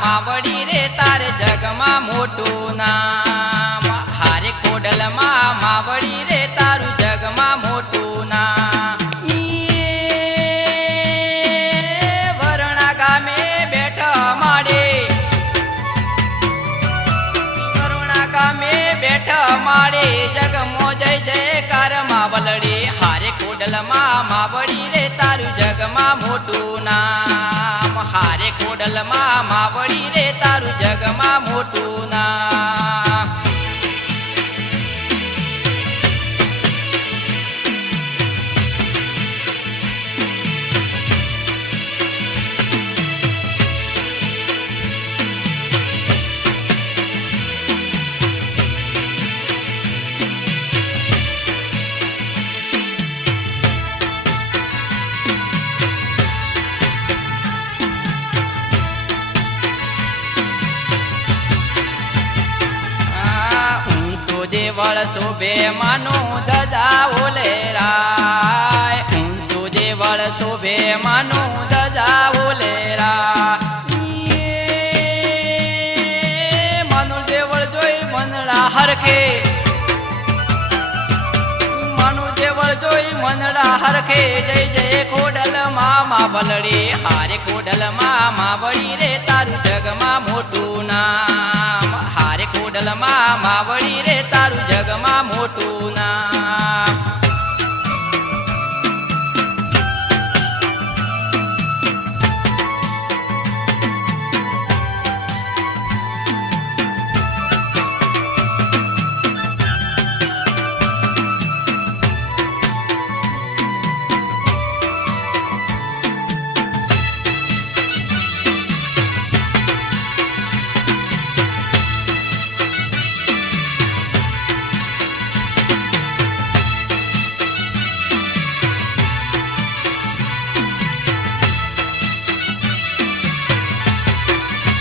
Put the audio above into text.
માવડી રે તારે જગમાં મોટું નામ હારે ખોડલમાં માવડી રે તારું જગમાં મોટું નામ વરણા ગામે બેઠા માડે વરણા ગામે બેઠા માડે જગમો જય જયકાર માવલડી હારે ખોડલમાં માવડી રે તારું જગમાં મોટું નામ હારે ખોડલમાં માવડી રે તારું જગમાં મોટું નામ દેવળ શોભે માનું દજા ઓલેરાય ઊંચો દેવળ શોભે માનું દજા ઓલેરાય માનું દેવળ જોઈ મનડા હરખે માનું દેવળ જોઈ મનડા હરખે જય જય ખોડલ માં માવલડી હારે ખોડલ માં માવડી રે